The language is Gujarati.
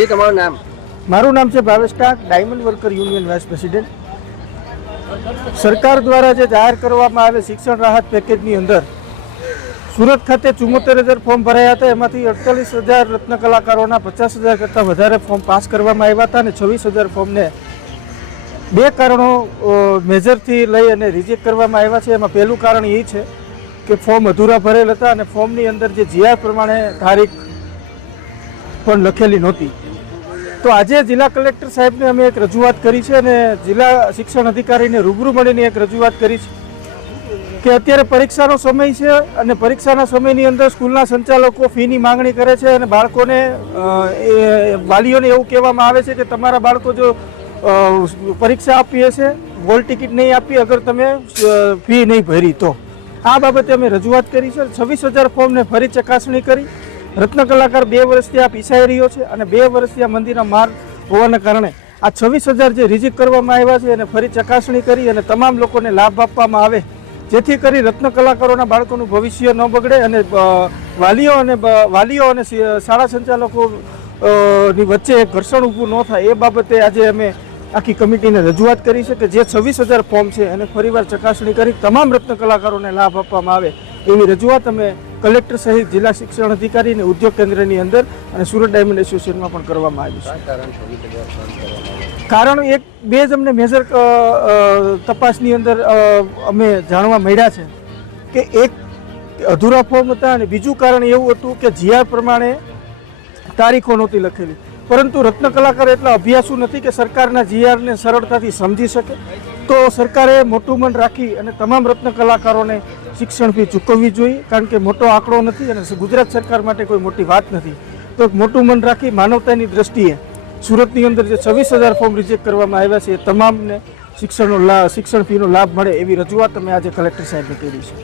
જી, તમારું નામ? મારું નામ છે Bhavesh Tank diamond worker union vice president. સરકાર દ્વારા જે જાહેર કરવામાં આવે શિક્ષણ રાહત પેકેજની અંદર સુરત ખાતે ચુમ્મોતેર હજાર ફોર્મ ભરાયા હતા. એમાંથી અડતાલીસ હજાર રત્ન કલાકારોના પચાસ હજાર કરતાં વધારે ફોર્મ પાસ કરવામાં આવ્યા હતા અને છવ્વીસ હજાર ફોર્મને બે કારણો મેજરથી લઈ અને રિજેક્ટ કરવામાં આવ્યા છે. એમાં પહેલું કારણ એ છે કે ફોર્મ અધૂરા ભરેલ હતા અને ફોર્મની અંદર જે જીઆર પ્રમાણે તારીખ પણ લખેલી નહોતી. તો આજે જિલ્લા કલેક્ટર સાહેબને અમે એક રજૂઆત કરી છે અને જિલ્લા શિક્ષણ અધિકારીને રૂબરૂ મળીને એક રજૂઆત કરી છે કે અત્યારે પરીક્ષાનો સમય છે અને પરીક્ષાના સમયની અંદર સ્કૂલના સંચાલકો ફીની માંગણી કરે છે અને બાળકોને એ વાલીઓને એવું કહેવામાં આવે છે કે તમારા બાળકો જો પરીક્ષા આપી હશે હોલ ટિકિટ નહીં આપી અગર તમે ફી નહીં ભરી તો. આ બાબતે અમે રજૂઆત કરી છે. છવ્વીસ હજાર ફોર્મને ફરી ચકાસણી કરી. રત્ન કલાકાર બે વર્ષથી આ પીસાઈ રહ્યો છે અને બે વર્ષથી આ મંદિરના માર્ગ હોવાના કારણે આ છવ્વીસ હજાર જે રિજીક કરવામાં આવ્યા છે એને ફરી ચકાસણી કરી અને તમામ લોકોને લાભ આપવામાં આવે, જેથી કરી રત્ન કલાકારોના બાળકોનું ભવિષ્ય ન બગડે અને વાલીઓ અને વાલીઓ અને શાળા સંચાલકો ની વચ્ચે ઘર્ષણ ઊભું ન થાય એ બાબતે આજે અમે આખી કમિટીને રજૂઆત કરી છે કે જે છવ્વીસ હજાર ફોર્મ છે એને ફરીવાર ચકાસણી કરી, તમામ રત્ન કલાકારોને લાભ આપવામાં આવે એવી રજૂઆત અમે કલેક્ટર સહિત જિલ્લા શિક્ષણ અધિકારી અને ઉદ્યોગ કેન્દ્રની અંદર અને સુરત ડાયમંડ એસોસિએશનમાં પણ કરવામાં આવ્યું છે. કારણ એક બે જ અમને મેજર તપાસની અંદર અમે જાણવા મળ્યા છે કે એક અધૂરા ફોર્મ હતા અને બીજું કારણ એવું હતું કે જીઆર પ્રમાણે તારીખો નહોતી લખેલી. પરંતુ રત્ન કલાકાર એટલા અભ્યાસુ નથી કે સરકારના જીઆરને સરળતાથી સમજી શકે. તો સરકારે મોટું મન રાખી અને તમામ રત્ન કલાકારોને શિક્ષણ ફી ચૂકવવી જોઈએ, કારણ કે મોટો આંકડો નથી અને ગુજરાત સરકાર માટે કોઈ મોટી વાત નથી. તો મોટું મન રાખી માનવતાની દ્રષ્ટિએ સુરતની અંદર જે છવ્વીસ હજાર ફોર્મ રિજેક્ટ કરવામાં આવ્યા છે, એ તમામને શિક્ષણનો લાભ શિક્ષણ ફીનો લાભ મળે એવી રજૂઆત અમે આજે કલેક્ટર સાહેબને કરી છે.